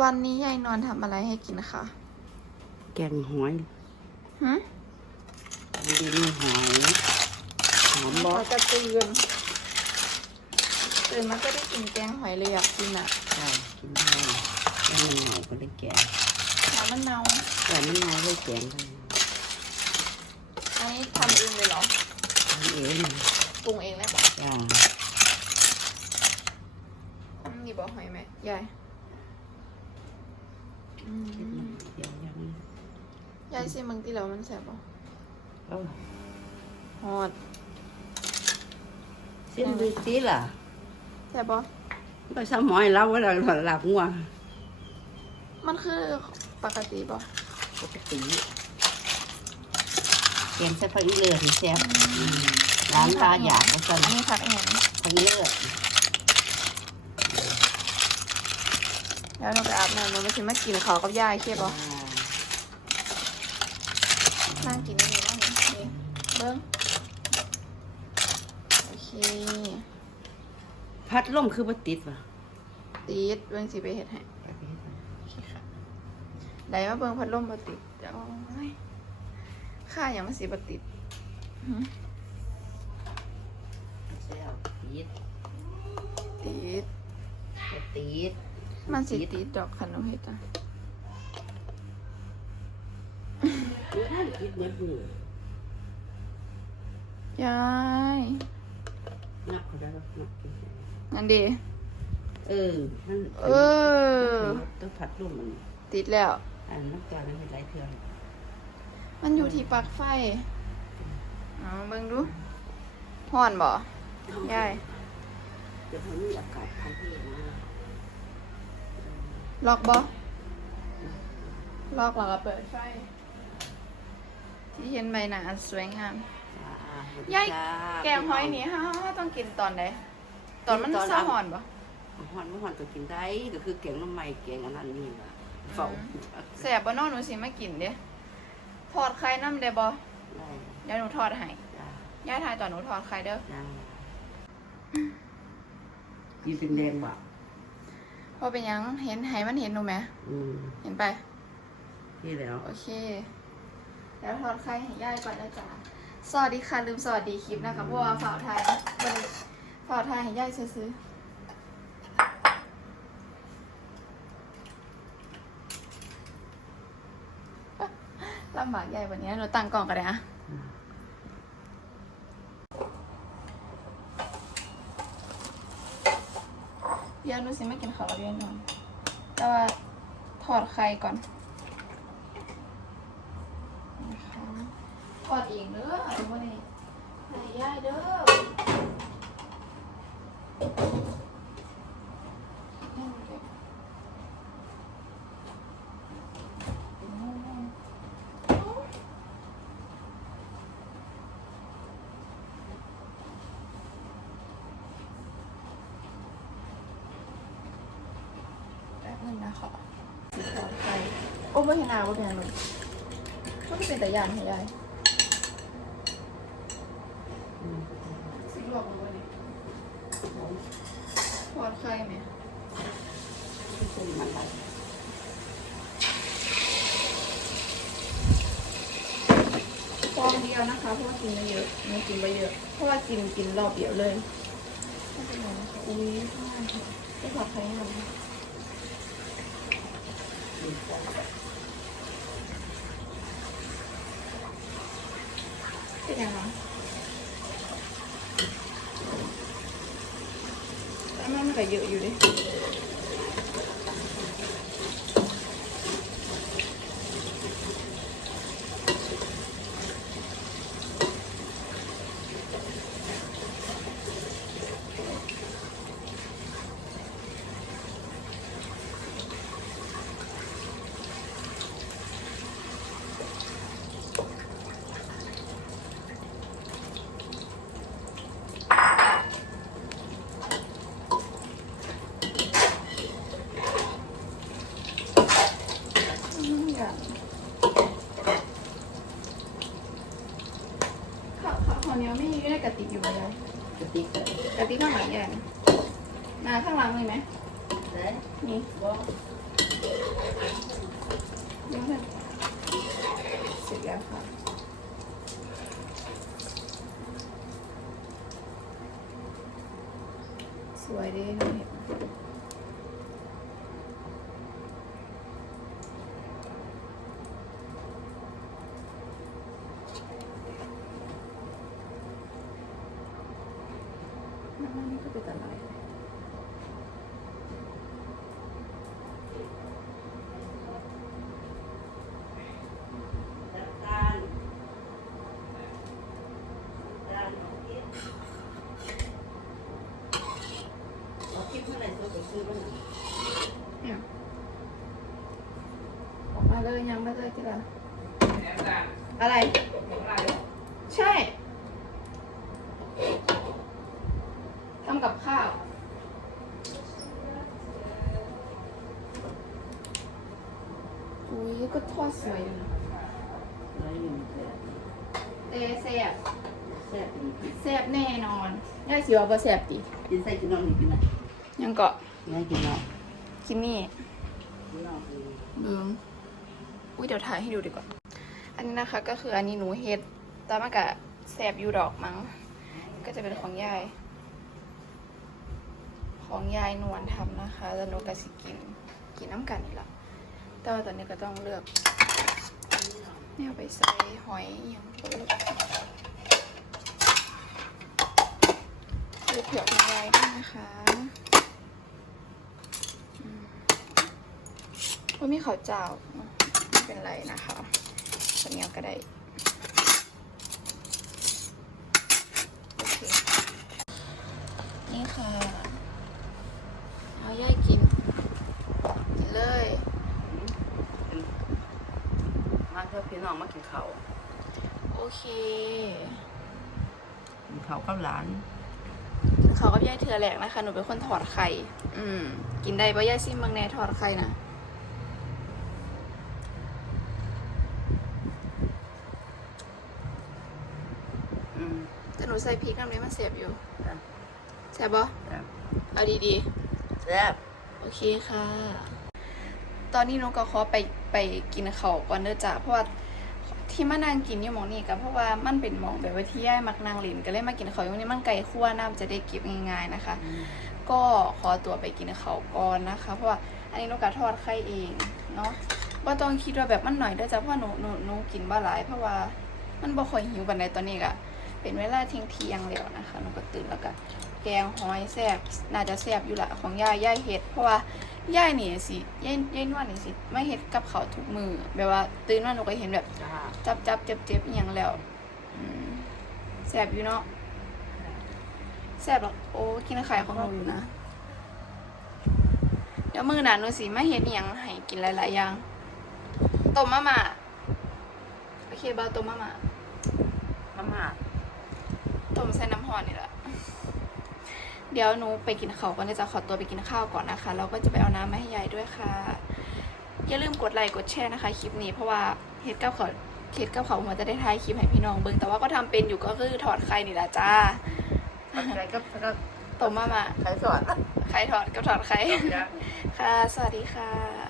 วันนี้ยายนอนทำอะไรให้กินคะแกงหอยหืมดินหอยหอมบอเราจะตื่นตื่นมาก็ได้กินแกงหอยเลยอยากกินอะใช่กินได้แล้วมันเหงาก็ได้แกงหอมมะนาวแต่มันเหงาได้แกงได้อันนี้ทำเองเลยเหรอทำเองปรุงเองเลยปะจ้าอืมนี่บอกหอยไหมยายอื เฮ็ดมมันเดี๋ยวยังยายซิมึงที่แล้วมันแสบปะเอ้าฮอดเส้นดูตีล่ะแสบปะก็สมอยเราเวลาหลับงัวมันคือปกติปะปกติแกงใส่ผักอีเลือดนี่แซ่บอืมร้านตาอยากก็สั่นอันนี้ผักเองผักอีเลือด แล้วเราไปอาบน้ำเราไปชิมมากินเขาวกับยายเคียบปะนั่งกินได้เลยนั่งนี่นี่เบิ้งโอเค พัดลมคือบ่ติดว่ะตีดเบิ้งสิไปเห็ดให้โอเคค่ะได้มาเบิ้งพัดลมบ่ติดเดี๋ยวโอ้ยค่าอย่างมันสิบ่ติดหืม แซ่บติด ติด บ่ติด มันสิติดดอกคันหนูเฮ็ดอะมันท่านติดเบิดมือยายนับเขาได้บ่นับกินได้นั่นดีเออมันเออต้องผัดลมมันติดแล้วอันน้ำตาลมันเป็นไรเทือนมันอยู่ที่ปลั๊กไฟเอาเบิ่งดูฮ้อนบ่ยายเดี๋ยวมันมีอากาศทางที่นะ ล็อกบ่ล็อกแล้วก็เปิดไฟที่เห็นใบหน้าอันสวยงามยายแกงหอยนี่ฮะต้องกินตอนใดตอนมันเศร้าหอนปะหอนไม่หอนก็กินได้ก็คือแกงน้ำไม่แกงอันนั้นนี่ล่ะเฝ้าแสบบ่เนอนหนูสิมากินเด้ทอดไข่น้ำได้บ่ได้เดี๋ยวหนูทอดให้จ้าย่าทายตอนหนูทอดไข่เด้อจ้ายีเป็นแดงบ่ พอเป็นหยังเห็นให้มันเห็นหนูไหม อืมเห็นไปนี่แล้ว โอเค แล้วทอดไข่ให้ย่ายก่อนนะจ๊ะสวัสดีค่ะ ลืมสวัสดีคลิปนะคะเพราะว่าฝ่าวไทยบ่ได้ฝ่าวไทยให้ย่ายซื้อๆลำบากใหญ่วันนี้หนูตั้งกล่องกันเลยอะ อืม เดี๋ยวหนูสิไม่กินข้าวแล้วเดี๋ยวนอนแต่ว่าถอดไข่ก่อนนะคะถอดเองเด้อวันนี้ให้ย่ายเด้อให้มันเก็บแป๊บนึงนะคะสิถอดไข่ โอ้ไม่เห็นหน้าว่าเป็นอะไรก็เป็นแต่ยานให้ยายอืมสิลวกมันวันนี้ถอดไข่ไหมเส้นมันได้ฟองเดียวนะคะเพราะว่ากินไม่เยอะไม่กินไปเยอะ เพราะว่ากินกินรอบเดียวเลยอุ้ยข้าวไม่ถอดไข่ให้หน่อย นะอืมเป็นยัง จะติดข้างหลังใหญ่ยนาข้างหลังมีไหมมีเสร็จแล้วค่ะสวยดีนะเห็น ไหร่ตัวไปซื้อบ้างนะเนี่ยออกมาเลยยังไม่เลยที่ละอะไร ใช่ทำกับข้าวอุ้ยก็ทอดสวยอยู่นะร้อยหนึ่งแปดเตแซ่บแซ่บดีแซ่บแน่นอน ได้สิว่าบ่แซ่บดิกินใส่กินน้องนี่กินนะยังเกาะ ง่ายกินน้องกินนี่กินน้องออลืมอุ้ยเดี๋ยวถ่ายให้ดูดีกว่า อันนี้นะคะก็คืออันนี้หนูเฮ็ดตามากะแสบยูดอกมั้ง ก็จะเป็นของยาย ของยายนวลทำนะคะแล้วหนูก็สิกิน กินน้ำกันนี่แหละแต่ว่าตอนนี้ก็ต้องเลือกเนี่ยเอาไปใส่หอยอย่างเปิดดูเผือกของยายด้วยนะคะอืม ว่ามีข้าวเจ้าเนอะไม่เป็นไรนะคะคนนี้ก็ได้โอเคนี่ค่ะเอาย่ายกินกินเลยมาเพื่อพี่น้องมากินข้าวโอเคกินข้าวกับหลานเขากับย่ายเถื่อแหลกนะคะหนูเป็นคนถอดไข่ อืม กินได้ปะย่ายซิมบางแน่ถอดไข่นะ อืม แต่ หนูใส่พริกน้ำนี้มันเสียบอยู่จ้ะแซ่บปะแซ่บเอาดีแซ่บๆ โอเคค่ะ ตอนนี้หนูก็ขอไปไปกินเขาวก่อนเด้อจ้ะเพราะว่าที่มานั่งกินอยู่หมองนี่ก็เพราะว่ามันเป็นหมองแบบว่าที่ย่ายมักนางหลินก็เลยมากินเขาวอยู่นี่มันไกลขั้วน้ำจะได้เก็บง่ายๆนะคะ ก็ขอตัวไปกินเขาวก่อนนะคะ เพราะว่าอันนี้หนูกะทอดไข่เองเนาะว่าต้องคิดว่าแบบมันหน่อยเด้วยจ้ะเพราะหนูหนูหนูกินบ่หลาย เพราะว่ามันบ่ค่อยหิวบันไดตอนนี้กะ เป็นเวลาเที่ยงเที่ยงๆแล้วนะคะหนูก็ตื่นแล้วก็แกงหอยแซ่บน่าจะแซ่บอยู่ละของย่าย่าเฮ็ดเพราะว่าย่านี่สิย่ายย่ายนวลนี่สิไม่เฮ็ดกับเขาวทุกมือแบบว่าตื่นมาหนูก็เห็นแบบจ้าจับจับเจ็บเจ็บอหย่างแล้วอืมแซ่บอยู่เนาะแซ่บหรอกโอ้กินไข่ของหนูอยู่นะเดี๋ยวมือหนาหนูสิมาเห็นอหย่างให้กินหลายๆอย่างต้มมะม่าโอเคบ่าต้มมะม่ามาม่าต้ มใส่น้ำห่อนนี่แหละเดี๋ยวหนูไปกินข้าวก่อนเดี๋ยวจะขอตัวไปกินข้าวก่อนนะคะแล้วก็จะไปเอาน้ำมาให้ยายด้วยค่ะ อย่าลืมกดไลค์กดแชร์นะคะคลิปนี้เพราะว่าเฮ็ดกับเขาวเฮ็ดกับเขาวผมจะได้ถ่ายคลิปให้พี่น้องเบิ่งแต่ว่าก็ทำเป็นอยู่ก็คือถอดไข่นี่แหละจ้าใส่ก็ก็ต้มมะม่าไข่สดไข่ถอดกับถอดไข่ค่ะ สวัสดีค่ะ